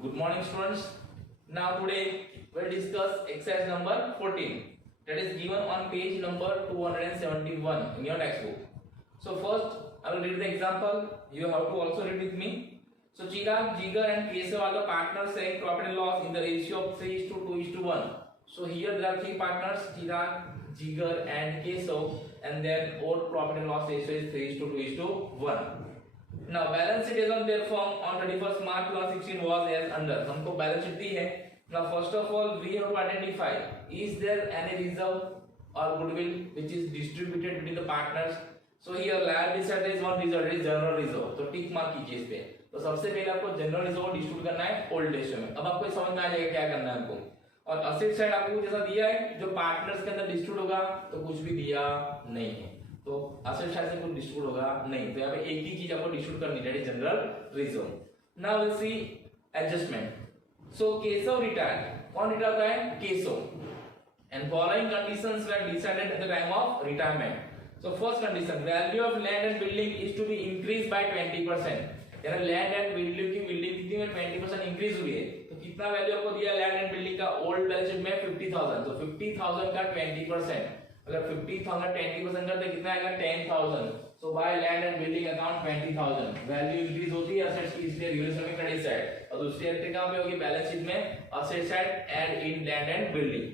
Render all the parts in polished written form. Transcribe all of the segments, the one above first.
Good morning, students. Now today we'll discuss exercise number 14 that is given on page number 271 in your textbook. So first I will read the example. You have to also read with me. So Chirag, Jigar and Keshav are the partners sharing profit and loss in the ratio of 3:2:1. So here there are three partners, Chirag, Jigar and Keshav, and then our profit and loss ratio is 3:2:1. Now balance sheet as on their firm on 31st March 2016 was as under. हमको balance sheet दी है. Now first of all we have to identify is there any reserve or goodwill which is distributed between the partners. So here liability side is one reserve, is general reserve. तो tick mark कीजिए इस पे. तो सबसे पहले आपको general reserve को distribute करना है ओल्ड रेशियो में. अब आपको समझ में आ जाएगा क्या करना है आपको. और असेट साइड आपको जैसा दिया है जो पार्टनर्स के अंदर डिस्ट्रीब्यूट होगा तो कुछ भी दिया नहीं है. तो असेट साइड से कुछ डिस्ट्रीब्यूट होगा नहीं. तो यहाँ पे एक ही चीज आपको डिस्ट्रीब्यूट करनी है, that is general reserve. Now will see adjustment. So Keshav retired. कौन रिटायर होता है? Keshav. And following conditions were decided at the time of retirement. So first condition, value of land and building is to be increased by 20%. यानी land and building कितनी में 20% increase हुई है. तो कितना वैल्यू आपको दिया लैंड एंड बिल्डिंग का ओल्ड बैलेंस शीट में 50,000. तो 50,000 का 20%, अगर 50,000 20% करते कितना आएगा 10,000. So by land and building account 20,000. Value increase होती है असेट्स की, इसलिए रिवर्स में क्रेडिट साइड. और दूसरी एंट्री कहां पे होगी? बैलेंस शीट में asset side add in land and building.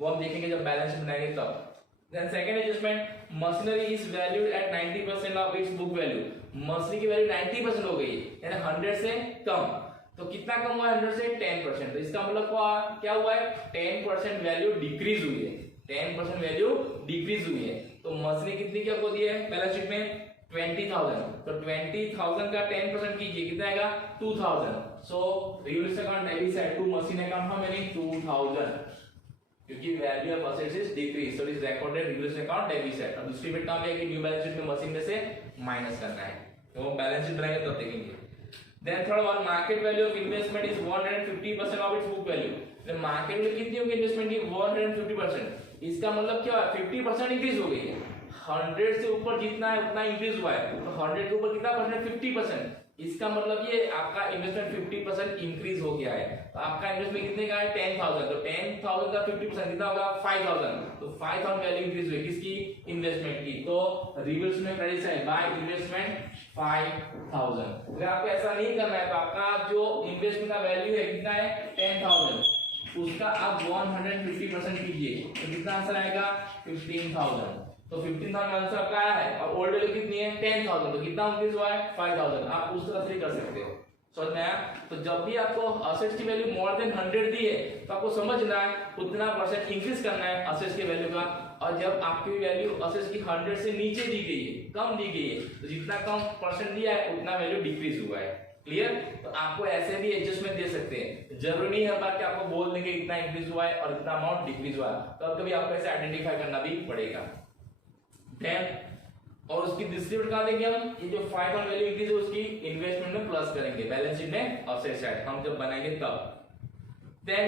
वो हम देखेंगे जब बैलेंस शीट बनाएंगे तब. Then second adjustment, machinery is valued at 90% of its book value. Machinery की वैल्यू 90% हो गई यानी 100 से कम. तो कितना कम हुआ है 100 से? 10%. तो इसका मतलब क्या हुआ है? 10% वैल्यू डिक्रीज हुई है. 10% वैल्यू डिक्रीज हुई है. तो मशीनरी कितनी की आपको दी है बैलेंस शीट में? 20,000. तो 20,000 का 10% कीजिए कितना आएगा? 2,000. So reverse account debit side to machine account हम यानी 2,000 क्योंकि value of assets is decrease. So is recorded reverse account debit side. और दूसरी बिट काम है कि न्यू बैलेंस शीट में मशीन में से माइनस करना है. तो वो बैलेंस शीट बनाएंगे तब देखेंगे. Then third one, market value of investment is 150% of its book value. Market value कितनी होगी इन्वेस्टमेंट की? 150%. इसका मतलब क्या है? 50% इंक्रीज हो गई है. 100 से ऊपर जितना है उतना इंक्रीज हुआ है. तो 100 के ऊपर कितना परसेंट? 50%. इसका मतलब ये आपका इन्वेस्टमेंट 50% इंक्रीज हो गया है. तो आपका इन्वेस्टमेंट कितने का है? 10,000. तो 10,000 का 50% कितना होगा? 5,000. तो 5,000 वैल्यू इंक्रीज हुई किसकी? इन्वेस्टमेंट की. तो रिवर्स में क्रेडिट साइड बाय इन्वेस्टमेंट 5,000. अगर आपको ऐसा नहीं करना है तो आपका जो इन्वेस्टमेंट का वैल्यू है कितना है? 10,000. उसका आप 150% कीजिए तो कितना आंसर आएगा? 15,000. तो 15,000 आंसर आपका आया है. और ओल्ड वैल्यू कितनी है? 10,000. तो कितना इंक्रीज हुआ है? 5,000. आप उस तरह से कर सकते हो. समझ में आया? तो जब भी आपको असेट्स की वैल्यू मोर देन 100 दी है तो आपको समझना है उतना परसेंट इंक्रीज करना है असेट्स की वैल्यू का. और जब आपकी वैल्यू असेट्स की 100 से नीचे दी गई है, कम दी गई है, तो जितना कम परसेंट दिया है उतना वैल्यू डिक्रीज हुआ है. क्लियर? तो आपको ऐसे भी एडजस्टमेंट दे सकते हैं. जरूरी नहीं है बात कि आपको बोल देंगे इतना इंक्रीज हुआ है और इतना अमाउंट डिक्रीज हुआ है. तो कभी आपको ऐसे आइडेंटिफाई करना भी पड़ेगा. और उसकी डिस्ट्रीब्यूट कहां देंगे हम? ये जो 5,000 वैल्यू इंक्रीज है उसकी इन्वेस्टमेंट में प्लस करेंगे बैलेंस शीट में असेट साइड हम जब बनाएंगे तब. देन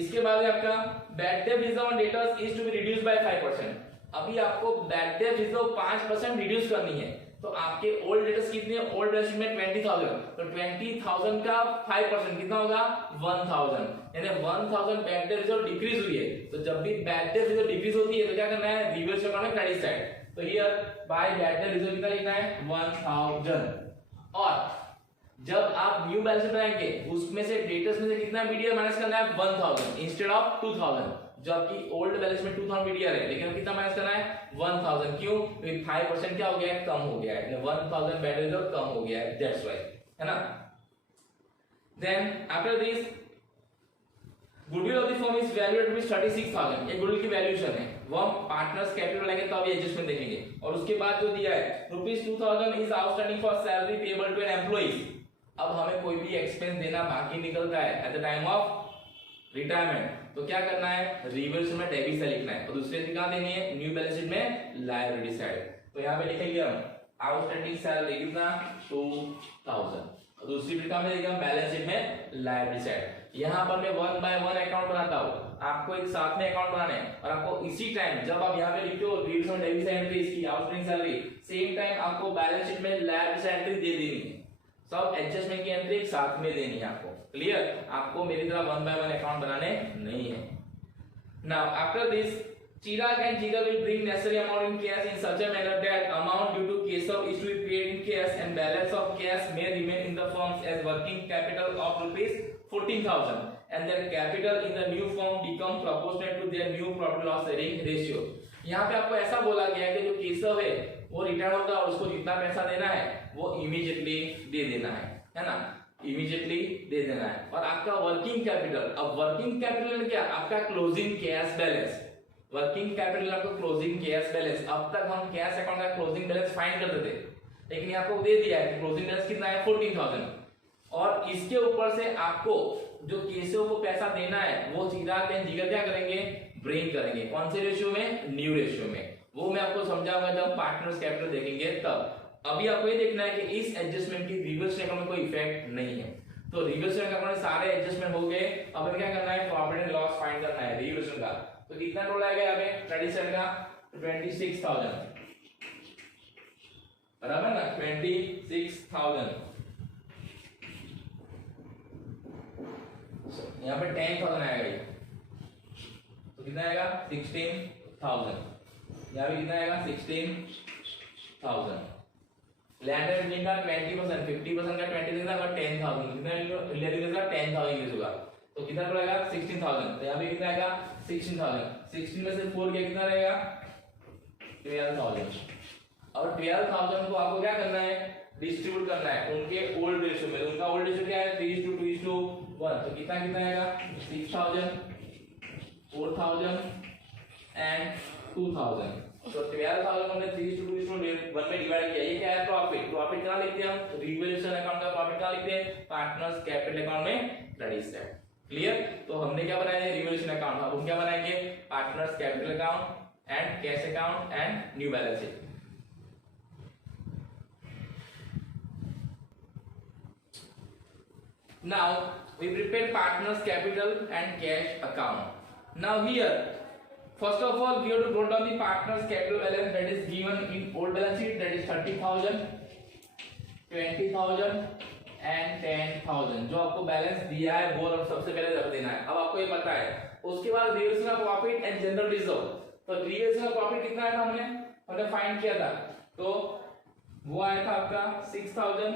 इसके बाद आपका bad debt reserve on debtors is to be reduced by 5%. अभी आपको बैड डेट रिजर्व 5% रिड्यूस करनी है. तो आपके ओल्ड डेटर्स कितने हैं? ओल्ड बैलेंस शीट में 20,000. तो 20,000 का 5% कितना होगा? 1,000. यानी 1,000 बैड डेट रिजर्व डिक्रीज हुई है. तो जब भी बैड डेट रिजर्व डिक्रीज होती है तो क्या करना है? रिवर्स अकाउंट में क्रेडिट साइड. तो here by bad debt reserve कितना लिखना है? 1,000. और जब आप न्यू बैलेंस शीट बनाएंगे उसमें से डेटर्स में से कितना बीडीआर माइनस करना है? 1,000 इंस्टेड ऑफ 2,000. जबकि ओल्ड बैलेंस में 2,000 बीडीआर है लेकिन कितना माइनस करना है? 1,000. क्यों? क्योंकि 5% क्या हो गया है? कम हो गया है. 1,000 बैड डेट रिजर्व कम हो गया है. दैट्स व्हाई, है ना. Then after this goodwill of the firm is valued at 36,000. ये गुडविल की वैल्यूएशन है. वो हम पार्टनर्स कैपिटल लगाएंगे तब ये एडजस्टमेंट देखेंगे. और उसके बाद जो दिया है ₹2,000 is outstanding for salary payable to an employees. अब हमें कोई भी एक्सपेंस देना बाकी निकलता है at the time of retirement तो क्या करना है? रिवर्स में डेबिट साइड लिखना है. और दूसरे कहां देनी है? न्यू बैलेंस शीट में लायबिलिटी साइड. तो यहां पे लिखेंगे हम आउटस्टैंडिंग सैलरी कितना? 2,000. और दूसरी बिट कहां देगा? बैलेंस शीट में लायबिलिटी साइड. यहां पर मैं 1 बाय 1 अकाउंट बनाता हूं. आपको एक साथ में अकाउंट बनाना है और आपको इसी टाइम जब आप यहां पे लिखते हो रिवर्स में डेबिट साइड एंट्री इसकी आउटस्टैंडिंग सैलरी, सेम टाइम आपको बैलेंस शीट में लायबिलिटी साइड एंट्री दे देनी है. सब एडजस्टमेंट की एंट्री एक साथ में देनी है आपको। क्लियर? आपको मेरी तरह 1 by 1 अकाउंट बनाने नहीं है। Now after this Chirag and Jigar will bring necessary amount in cash in such a manner that amount due to Keshav is to be paid in cash and balance of cash may remain in the firms as working capital of rupees 14,000 and their capital in the new firm become proportionate to their new profit loss sharing ratio। यहाँ पे आपको ऐसा बोला गया है कि जो केशव है वो रिटायर होगा और उसको जितना पैसा देना है वो इमीडिएटली दे देना है ना, इमीडिएटली दे देना है। और आपका वर्किंग कैपिटल, अब वर्किंग कैपिटल क्या? आपका closing cash balance. Working capital आपको क्लोजिंग कैश बैलेंस। अब तक हम कैश अकाउंट का क्लोजिंग बैलेंस फाइंड करते थे, लेकिन यहाँ आपको दे दिया है कि क्लोजिंग बैलेंस कितना है 14,000 और इसके ऊपर से आपको जो केशव को पैसा देना है वो चिराग एंड जिगर क्या करेंगे? ब्रिंग करेंगे। कौन से रेशियो में? न्यू रेशियो में। वो मैं आपको समझाऊंगा जब पार्टनर्स कैपिटल देखेंगे तब। अभी आपको ये देखना है कि इस एडजस्टमेंट की रिवर्स अकाउंट में कोई इफेक्ट नहीं है। तो रिवर्स अकाउंट में सारे एडजस्टमेंट हो गए। अब हमें क्या करना है? प्रॉफिट एंड लॉस फाइंड करना है रिवर्स का। तो कितना टोटल आएगा यहाँ पे? क्रेडिट साइड का 26,000, बराबर ना? 26,000। यहाँ पे 10,000 आएगा ये, तो कितना आएगा? 16,000। यहाँ पे कितना आएगा? 16,000। लैंड एंड बिल्डिंग का 20%, 50% का 20 देगा, अगर 10,000 कितना लेगा? 10,000 यूज होगा, तो कितना पड़ेगा? 16,000। तो यहाँ पे कितना आएगा? 16,000। 16 में से 4 गया, कितना रहेगा? 12,000। और 12,000 को आपको क्या करना है? डिस्ट्रीब्यूट करना है उनके ओल्ड रेशियो में। उनका ओल्ड रेशियो क्या है? 3:2:1। तो कितना कितना आएगा? 6,000, 4,000 एंड 2,000। तो 12,000 हमने 3:2:1 में डिवाइड किया। ये क्या है? प्रॉफिट। प्रॉफिट कहाँ लिखते हैं हम? रिवैल्यूएशन अकाउंट का प्रॉफिट कहाँ लिखते हैं? पार्टनर्स कैपिटल अकाउंट में क्रेडिट साइड। क्लियर? तो हमने क्या बनाया है? Revaluation account. अब हम क्या बनाएंगे? Partners capital account and cash account and new balance sheet. Now we prepare partners capital and cash account. Now here first of all we have to write down the partners capital balance that is given in old balance sheet, that is 30,000, 20,000 and 10,000। जो आपको balance दिया है वो सबसे पहले रख देना है। अब आपको ये पता है। उसके बाद reversal of profit and general reserve. तो रिवर्सल ऑफ प्रॉफिट कितना आया था? हमने फाइंड किया था, तो वो आया था आपका 6,000,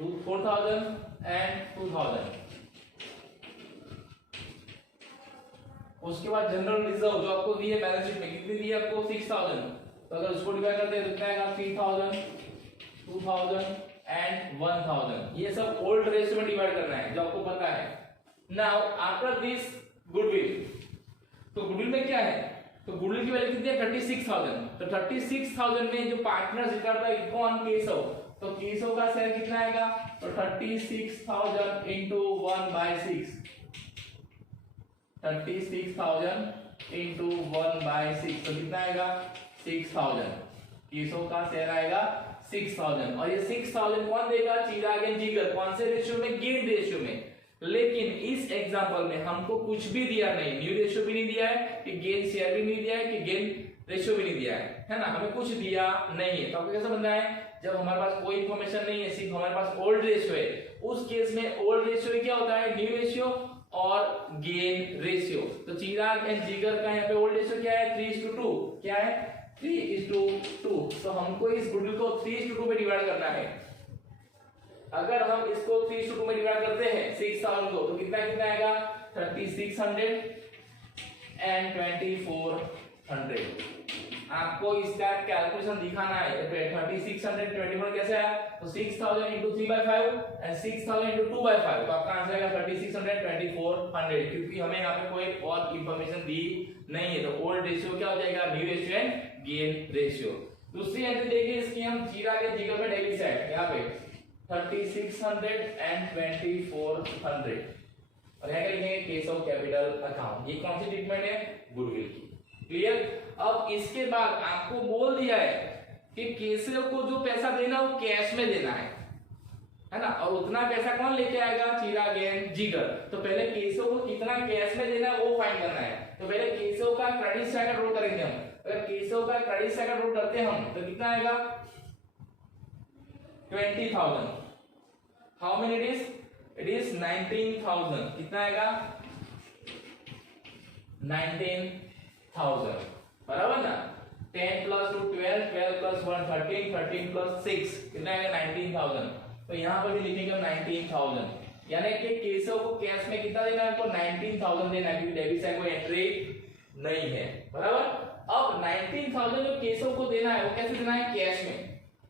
4,000 एंड 2,000। उसके बाद जनरल रिजर्व जो आपको दी है बैलेंस शीट में, कितनी दी है आपको? 6,000। तो अगर उसको डिवाइड करते हैं तो कितना आएगा? 3,000, 2,000 एंड 1,000। ये सब ओल्ड रेशियो में डिवाइड करना है जो आपको पता है। नाउ आफ्टर दिस गुडविल, तो गुडविल में क्या है? तो गुडविल की वैल्यू कितनी है? 36,000। तो 36,000 में जो पार्टनर्स रिटर्न है कौन? केशव। तो केशव का शेयर कितना आएगा? तो 36,000 इंटू 1/6, 36,000 इंटू 1/6, तो कितना आएगा? 6,000। केशव का शेयर आएगा 6,000। और ये 6,000 कौन देगा? चिराग एंड जिगर। कौन से रेशियो में? गेन रेशियो में। लेकिन इस एग्जांपल में हमको कुछ भी दिया नहीं, न्यू रेशियो भी नहीं दिया है, कि गेन शेयर भी नहीं दिया है, कि गेन रेशियो भी नहीं दिया है ना? हमें कुछ दिया नहीं है। तो आपको कैसे बनना है? जब हमारे पास कोई इंफॉर्मेशन नहीं है, सिर्फ हमारे पास ओल्ड रेशियो है, उस केस में ओल्ड रेशियो क्या होता है? न्यू रेशियो और गेन रेशियो। तो चिराग एंड जिगर का यहाँ पे ओल्ड रेशियो क्या है? 3:2। क्या है? 3:2। तो हमको इस गुडविल को 3:2 में डिवाइड करना है। अगर हम इसको 3:2 में डिवाइड करते हैं 6,000 को, तो कितना कितना आएगा? 3,600 एंड 2,400। आपको इसका कैलकुलेशन दिखाना है। 3,624 कैसे आया? तो 6,000 इंटू 3/5 एंड 6,000 इंटू 2/5। तो आपका आंसर आएगा 3,600, क्योंकि हमें यहाँ पे कोई और इंफॉर्मेशन दी नहीं है। तो ओल्ड रेशियो क्या हो जाएगा? New ratio and gain ratio. दूसरी एंट्री देखिए इसकी हम चिराग एंड जिगर में डेबिट साइड, यहाँ पे 3,600 एंड 2,400 और यहाँ लिखेंगे केशव कैपिटल अकाउंट। ये कौन सी ट्रीटमेंट है? गुडविल की। क्लियर? अब इसके बाद आपको बोल दिया है कि केशव को जो पैसा देना वो कैश में देना है ना? और उतना पैसा कौन लेके आएगा? चिराग एंड जिगर। तो पहले केशव को कितना कैश में देना है वो फाइंड करना है। तो पहले केशव का क्रेडिट साइड रोल करेंगे हम। अगर केशव का क्रेडिट साइड रोल करते हैं हम तो कितना आएगा? 20,000। How many it is 19,000। कितना आएगा 19,000 बराबर ना। 10 प्लस 2 12, 12 प्लस 1 13, 13 प्लस 6 कितना आएगा 19,000। तो यहाँ पर भी लिखेंगे 19,000, यानी कि केशव को कैश में कितना देना है, आपको 19,000 देना है, क्योंकि डेबिट साइड कोई एंट्री नहीं है बराबर। अब 19,000 जो केशव को देना है वो कैसे देना है, कैश में।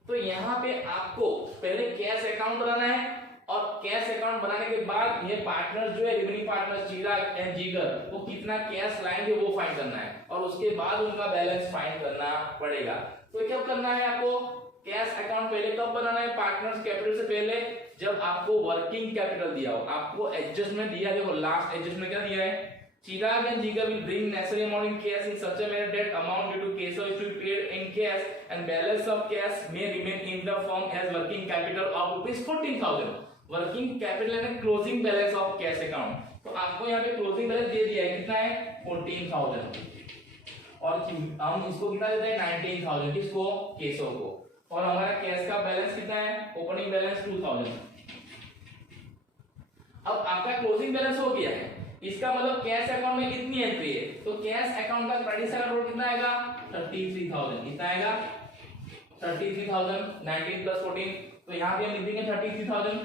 तो यहाँ पे आपको पहले कैश अकाउंट बनाना है, और कैश अकाउंट बनाने के बाद ये पार्टनर जो है रिमेनिंग पार्टनर चिराग एंड जिगर वो कितना कैश लाएंगे वो फाइंड करना है, और उसके बाद उनका बैलेंस फाइंड करना पड़ेगा। तो क्या करना है आपको, कैश अकाउंट पहले कब बनाना है, पार्टनर्स कैपिटल से पहले, जब आपको वर्किंग कैपिटल दिया हो, आपको एडजस्टमेंट दिया, देखो लास्ट एडजस्टमेंट क्या दिया है, Chirag and Jigar will bring necessary amount in cash in such a manner that amount due to Keshav is to be paid in cash and balance of cash may remain in the firm as working capital of rupees 14,000। Working capital है closing balance of cash account. तो आपको यहाँ पे closing balance दे दिया है, कितना है 14,000, और हम इसको कितना देते हैं 19,000, किसको केशव को, और हमारा कैश का बैलेंस कितना है, ओपनिंग बैलेंस 2,000। अब आपका क्लोजिंग बैलेंस हो गया है, इसका मतलब कैश अकाउंट में इतनी एंट्री है, तो कैश अकाउंट का क्रेडिट साइड रोड कितना आएगा 33,000। कितना आएगा 33,000, 19 प्लस 14, तो यहाँ पे हम लिख देंगे 33,000,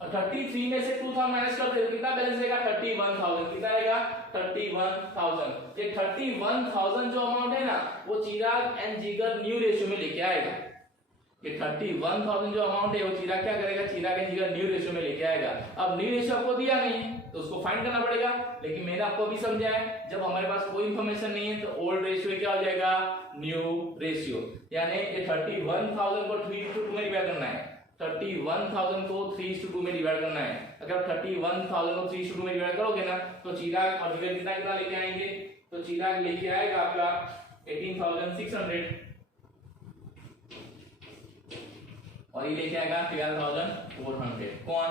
और 33 में से 2,000 माइनस करते हैं कितना बैलेंस रहेगा 31,000। कितना आएगा 31,000। ये 31,000 जो अमाउंट है ना वो चिराग एंड जिगर न्यू रेशियो में लेके आएगा। ये 31,000 जो अमाउंट है वो चिराग क्या करेगा, चिराग एंड जिगर न्यू रेशियो में लेके आएगा। अब न्यू रेशियो आपको दिया नहीं तो उसको फाइंड करना पड़ेगा, लेकिन मैंने आपको अभी समझाया है जब हमारे पास कोई इंफॉर्मेशन नहीं है तो ओल्ड रेशियो क्या हो जाएगा न्यू रेशियो। यानी ये 31,000 को 3:2 में डिवाइड करना है, 31,000 को 3:2 में डिवाइड करना है। अगर 31,000 को 3:2 में डिवाइड करोगे ना तो चिराग और जिगर कितना कितना लेके आएंगे, तो चिराग लेके आएगा आपका 18,600 और ये लेके आएगा 12,400। कौन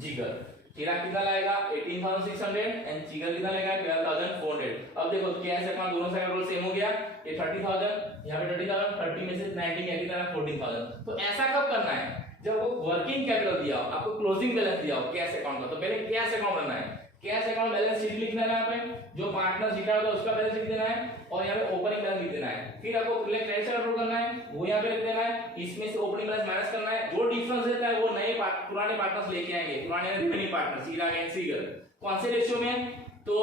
जिगर, चिराग कितना लाएगा 18,600 एंड जिगर कितना लाएगा 12,400। अब देखो कैश अकाउंट दोनों साइड रोल सेम हो गया, ये 30,000 यहाँ पे 30,000, 30 में से 19 है कितना 14,000। तो ऐसा कब करना है जब वो वर्किंग कैपिटल दिया हो, आपको क्लोजिंग बैलेंस दिया हो कैश अकाउंट का, तो पहले कैश अकाउंट बनना है, कैश अकाउंट बैलेंस शीट लिखना है, यहाँ पे जो पार्टनर जीता होगा उसका बैलेंस लिख देना है, और यहाँ पे ओपनिंग बैलेंस लिख देना है। फिर आपको क्रेडिट साइड रोल करना है, वो यहाँ पे लिख देना है, इसमें से ओपनिंग बैलेंस माइनस करना है, जो डिफरेंस रहता है वो नए पुराने पार्टनर्स लेके आएंगे, पुराने रिमेनिंग पार्टनर्स चिराग एंड जिगर, कौन से रेशियो में, तो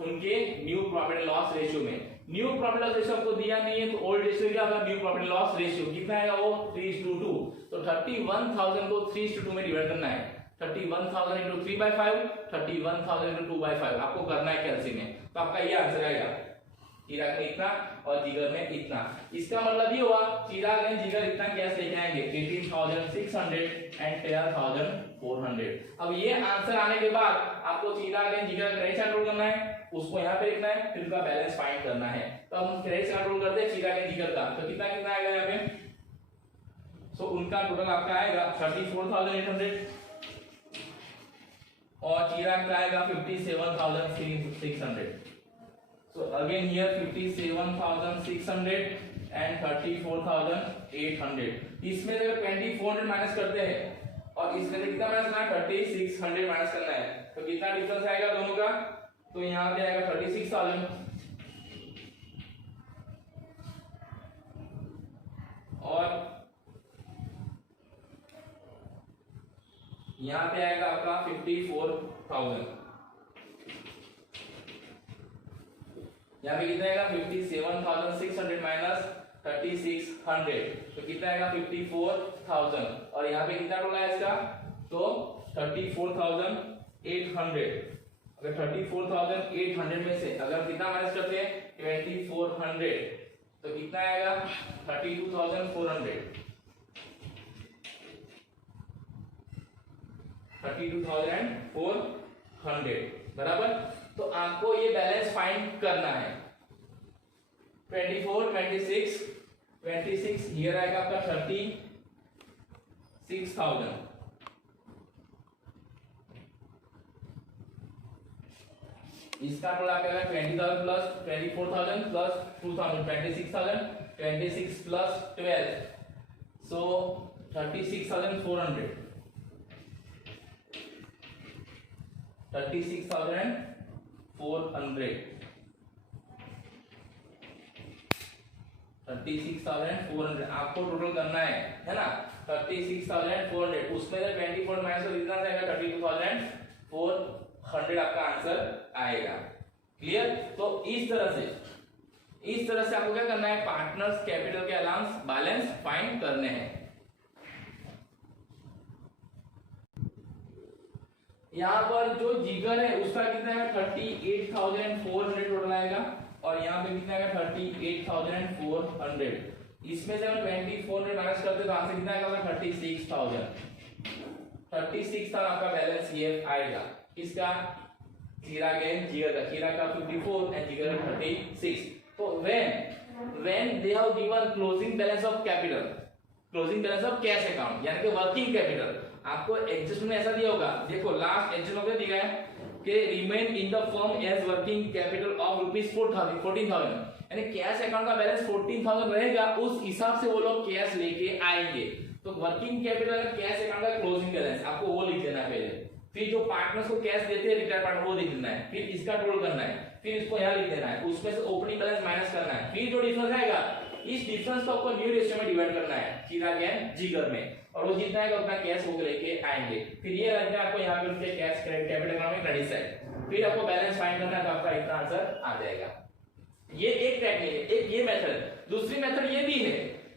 उनके new profit and loss ratio में। न्यू प्रॉफिट लॉस रेशियो आपको दिया नहीं है तो ओल्ड रेशियो क्या होगा, न्यू प्रॉफिट लॉस रेशियो कितना आएगा वो 3:2। तो 31,000 को 3:2 में डिवाइड करना है, 31,000 into 3/5, 31,000 into 2/5 आपको करना है कैलसी में, तो आपका ये आंसर आएगा, चिराग में इतना और जिगर में इतना। इसका मतलब ये हुआ चिराग एंड जिगर इतना कैश लेके आएंगे 18,600 एंड 12,400। अब ये आंसर आने के बाद आपको चिराग एंड जिगर क्रेडिट साइड रोल करना है, उसको यहाँ पे लिखना है, फिर उसका बैलेंस फाइंड करना है। तो हम क्रेडिट साइड रोल करते हैं चिराग एंड जिगर का, तो कितना कितना आएगा यहाँ पे, सो उनका टोटल आपका आएगा 34,800 और चिराग का आएगा 57,600। So again here 57,600 and 34,800। इसमें से 2,400 माइनस करते हैं और इसमें से कितना माइनस करना है 3,600 माइनस करना है, तो कितना डिफरेंस आएगा दोनों का, तो यहाँ पे आएगा 36,000 और यहाँ पे आएगा आपका 54,000। यहाँ पे कितना आएगा 57,600 माइनस 3,600, तो कितना आएगा 54,000 और यहाँ पे कितना टोटल है इसका, तो 34,800। अगर 34,800 में से अगर कितना माइनस करते हैं 2,400 तो कितना आएगा 32,400, 32,400 बराबर। तो आपको ये बैलेंस फाइंड करना है 24, 26, 26 हियर आएगा आपका 36,000 इसका टोटल आपका 20,000 प्लस 24,000 प्लस 2,000 26,000 26 प्लस 12 सो 36,400 36,400 आपको टोटल करना है ना 36,400 उसमें से 24 माइनस तो कितना जाएगा 32,400 आपका आंसर आएगा। क्लियर। तो इस तरह से आपको क्या करना है पार्टनर्स कैपिटल के अलाउंस बैलेंस फाइंड करने हैं। यहाँ पर जो जिगर है उसका कितना है 38,400 टोटल आएगा और यहाँ पे कितना आएगा 38,400 इसमें से हम 2400 माइनस करते तो आंसर कितना आएगा 36,000 आपका बैलेंस ये आएगा। किसका खीरा गेन जिगर का 54 एंड जिगर 36। तो when they have given closing balance of capital closing balance of cash account यानी कि वर्किंग कैपिटल आपको एडजस्टमेंट ऐसा दिया होगा देखो लास्ट एडजस्टमेंट में दिया है कि remain in the firm as working capital of ₹14,000 यानी कैश अकाउंट का बैलेंस 14,000 रहेगा उस हिसाब से वो लोग कैश लेके आएंगे। तो वर्किंग कैपिटल कैश अकाउंट का क्लोजिंग बैलेंस आपको वो लिख देना है पहले, फिर जो पार्टनर्स को कैश देते हैं रिटायर्ड पार्टनर वो लिख देना है, फिर इसका टोटल करना है, फिर इसको यहाँ लिख देना है, उसमें से ओपनिंग बैलेंस माइनस करना है, फिर जो डिफरेंस आएगा इस डिफरेंस को आपको न्यू रेशियो में डिवाइड करना है खीरा गेन जिगर में और वो जितना है अपना कैश वो लेके आएंगे। फिर ये रहता है आपको यहाँ पे उनके कैश कैपिटल अकाउंट में क्रेडिट साइड, फिर आपको बैलेंस फाइंड करना है तो आपका इतना आंसर आ जाएगा। ये एक टेक्निक है, एक ये मेथड। दूसरी मेथड ये भी है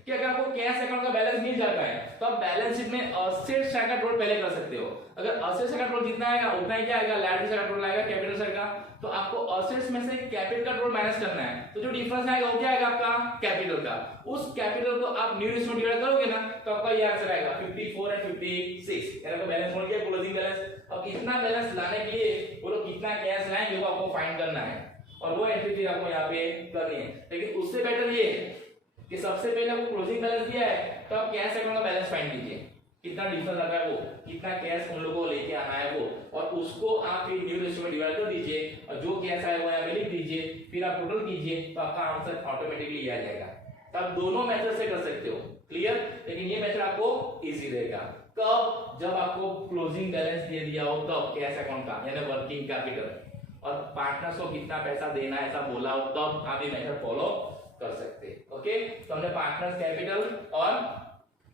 कि अगर आपको कैश अकाउंट का बैलेंस मिल जाता है तो आप बैलेंस शीट में असेट्स साइड का टोटल पहले कर सकते हो। अगर असेट्स साइड का टोटल जितना आएगा उतना ही क्या आएगा लायबिलिटी साइड का टोटल आएगा कैपिटल साइड का, तो आपको असेट्स में से कैपिटल का टोटल माइनस करना है तो जो डिफरेंस आएगा वो क्या आएगा आपका कैपिटल का। उस कैपिटल को आप न्यू रेशियो में डिवाइड करोगे ना तो आपका ये आंसर आएगा 54 एंड 56 यानी आपका बैलेंस हो गया क्लोजिंग बैलेंस। अब इतना बैलेंस लाने के लिए वो लोग कितना कैश लाएंगे वो आपको फाइंड करना है और वो एंट्री फिर आपको यहाँ पे करनी है। लेकिन उससे बेटर ये है कि सबसे पहले आपको क्लोजिंग बैलेंस दिया है तो आप कैश अकाउंट का बैलेंस फाइंड कीजिए, कितना डिफरेंस लगा है वो, कितना कैश उन लोगों को लेके आना है वो, और उसको आप फिर न्यू रेशियो में डिवाइड कर दीजिए और जो कैश आया वो यहाँ पे लिख दीजिए, फिर आप टोटल कीजिए तो आपका आंसर ऑटोमेटिकली आ जाएगा। तो आप दोनों मेथड से कर सकते हो। क्लियर। लेकिन ये मेथड आपको इजी रहेगा कब, जब आपको क्लोजिंग बैलेंस दे दिया हो तब कैश अकाउंट का यानी वर्किंग कैपिटल और पार्टनर्स को कितना पैसा देना है ऐसा बोला हो तब आप ये मेथड फॉलो कर सकते हैं। ओके। तो हमने पार्टनर्स कैपिटल और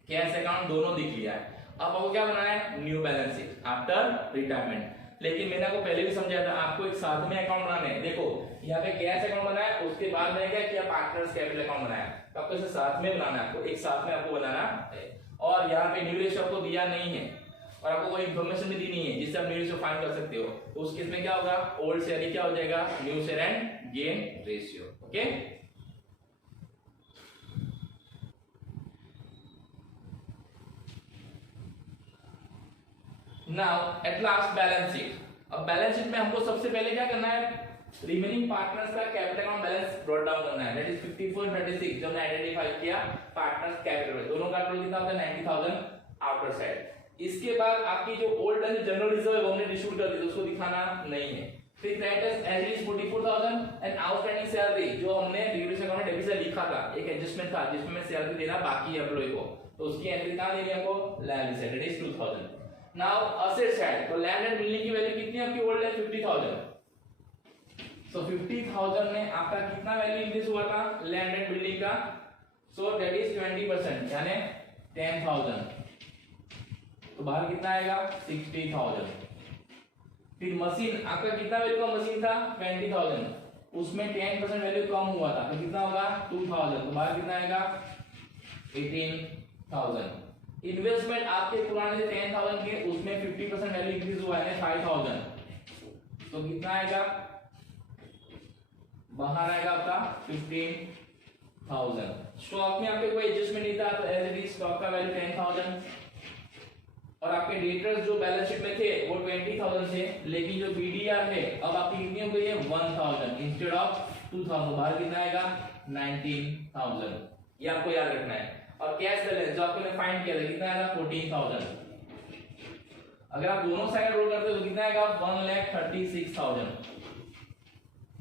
कैश अकाउंट दोनों दिख लिया है। अब आपको क्या बनाना है new balance sheet after retirement. लेकिन मैंने आपको पहले भी समझाया था आपको एक साथ में अकाउंट बनाना है। देखो यहाँ पे कैश अकाउंट बनाया उसके बाद मैंने क्या किया पार्टनर्स कैपिटल अकाउंट बनाया, तो आपको इसे साथ में बनाना है, आपको एक साथ में आपको बनाना है। और यहाँ पे न्यू रेशियो आपको दिया नहीं है और आपको कोई इन्फॉर्मेशन भी दी नहीं है जिससे आप न्यू रेशियो फाइंड कर सकते हो। तो उस केस में क्या होगा ओल्ड शेयर क्या हो जाएगा new share and gain ratio. Okay. Now at last balance sheet. अब बैलेंस शीट में हमको सबसे पहले क्या करना है रिमेनिंग पार्टनर्स का capital account balance brought down करना है, दैट इज 54 36 जो हमने आइडेंटिफाई किया पार्टनर्स कैपिटल दोनों का टोटल कितना होता है 90,000 आउटर साइड। इसके बाद आपकी जो ओल्ड एंड जनरल रिजर्व है वो हमने डिस्ट्रीब्यूट कर दी तो उसको दिखाना नहीं है। फिर creditors as is 44,000 and outstanding salary जो हमने डिविडेंड अकाउंट में डेबिट साइड लिखा था एक एडजस्टमेंट था जिसमें सैलरी देना बाकी है एम्प्लॉय को, तो उसकी एंट्री कहां देनी है आपको liability side that is 2000। Now asset side तो लैंड एंड बिल्डिंग की वैल्यू कितनी आपकी ओल्ड है 50,000। सो 50,000 में आपका कितना वैल्यू इंक्रीज हुआ था लैंड एंड बिल्डिंग का, सो दैट इज 20% यानी 10,000 तो बाहर कितना आएगा 60,000। फिर मशीन आपका कितना वैल्यू का मशीन था 20,000 उसमें 10% वैल्यू कम हुआ था तो कितना होगा 2,000 तो बाहर कितना आएगा 18,000। इन्वेस्टमेंट आपके पुराने से 10,000 के उसमें 50% वैल्यू इंक्रीज हुआ है 5,000 तो कितना आएगा बाहर आएगा आपका 15,000। स्टॉक में आपके कोई एडजस्टमेंट नहीं था तो एज इट इज स्टॉक का वैल्यू 10,000 और आपके डेटर्स जो बैलेंस शीट में थे वो 20,000 थे लेकिन जो बीडीआर है अब आपकी कितनी हो गई है 1,000 इंस्टेड ऑफ 2,000 बाहर कितना आएगा 19,000 ये आपको याद रखना है। और कैश बैलेंस जो आपने फाइंड किया था कितना आएगा 14,000। अगर आप दोनों साइड रोल करते हो तो कितना आएगा 1,36,000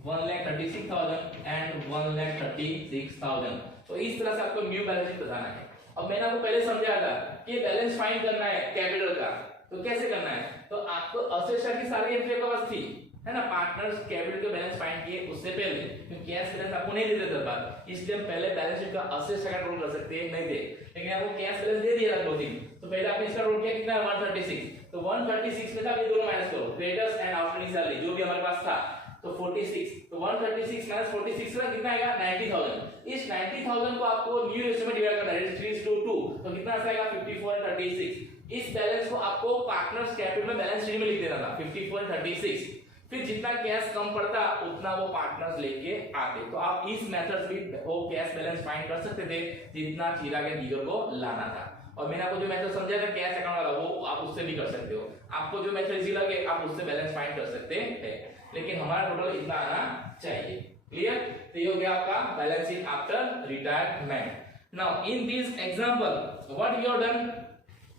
1,36,000 एंड 1,36,000। तो इस तरह से आपको न्यू बैलेंस शीट बताना है। अब मैंने आपको पहले समझाया था कि बैलेंस फाइंड करना है कैपिटल का, तो कैसे करना है, तो आपको असेट्स की सारी एंट्री आपके पास थी है ना, पार्टनर्स कैपिटल के बैलेंस फाइंड किए उससे पहले, क्योंकि कैश बैलेंस आपको नहीं देते थे बात, इसलिए हम पहले बैलेंस शीट का असेट्स का रोल कर सकते हैं नहीं थे, लेकिन आपको कैश बैलेंस दे दिया था दो दिन, तो पहले आपने इसका रोल किया कितना है 136, तो 136 में से आप ये दोनों माइनस करो, क्रेडिटर्स एंड आउटस्टैंडिंग सैलरी जो भी हमारे पास था, तो 46, तो 136 माइनस 46 का कितना आएगा 90,000, इस 90,000 को आपको न्यू रेशियो में डिवाइड करना है 3:2, तो कितना आएगा 54 and 36, इस बैलेंस को आपको पार्टनर्स कैपिटल में बैलेंस शीट में लिख देना था 54 and 36, फिर जितना कैश कम पड़ता उतना वो पार्टनर्स लेके आते, तो आप इस मेथड से भी वो कैश बैलेंस फाइंड कर सकते थे जितना चिराग के फिगर को लाना था, और मैंने आपको जो मेथड समझाया था कैश अकाउंट वाला वो आप उससे भी कर सकते हो, आपको जो मेथड इजी लगे आप उससे बैलेंस फाइंड कर सकते हैं, लेकिन हमारा टोटल इतना आना चाहिए। क्लियर? तो ये हो गया आपका balance sheet after retirement. Now in this example what you have done,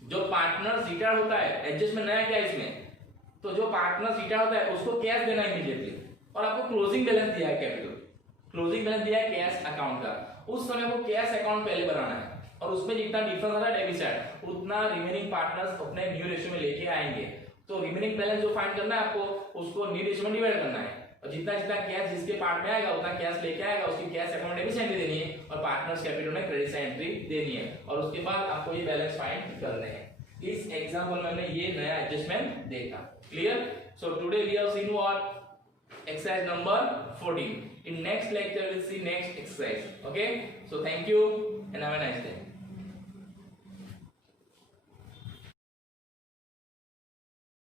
जो पार्टनर रिटायर होता है, एडजस्टमेंट नया क्या है इसमें, तो जो पार्टनर रिटायर होता है उसको कैश देना इमीडिएटली, और आपको क्लोजिंग बैलेंस दिया है कैपिटल, क्लोजिंग बैलेंस दिया है कैश अकाउंट का, उस समय को कैश अकाउंट पहले बनाना है, और उसमें जितना डिफरेंस आता है डेबिट साइड उतना रिमेनिंग पार्टनर्स अपने न्यू रेशियो में लेके आएंगे, तो रिमेनिंग बैलेंस जो फाइंड करना है आपको उसको न्यू रेशियो में डिवाइड करना है, और जितना जितना कैश जिसके पार्ट में आएगा उतना कैश लेके आएगा, उसकी कैश अकाउंट डेबिट साइड देनी है और पार्टनर्स कैपिटल में क्रेडिट साइड एंट्री देनी है, और उसके बाद आपको ये बैलेंस फाइंड करने हैं। इस एग्जांपल में हमने ये नया एडजस्टमेंट देखा। Clear? So today we have seen what exercise number 14. In next lecture we'll see next exercise. Okay, so thank you and have a nice day.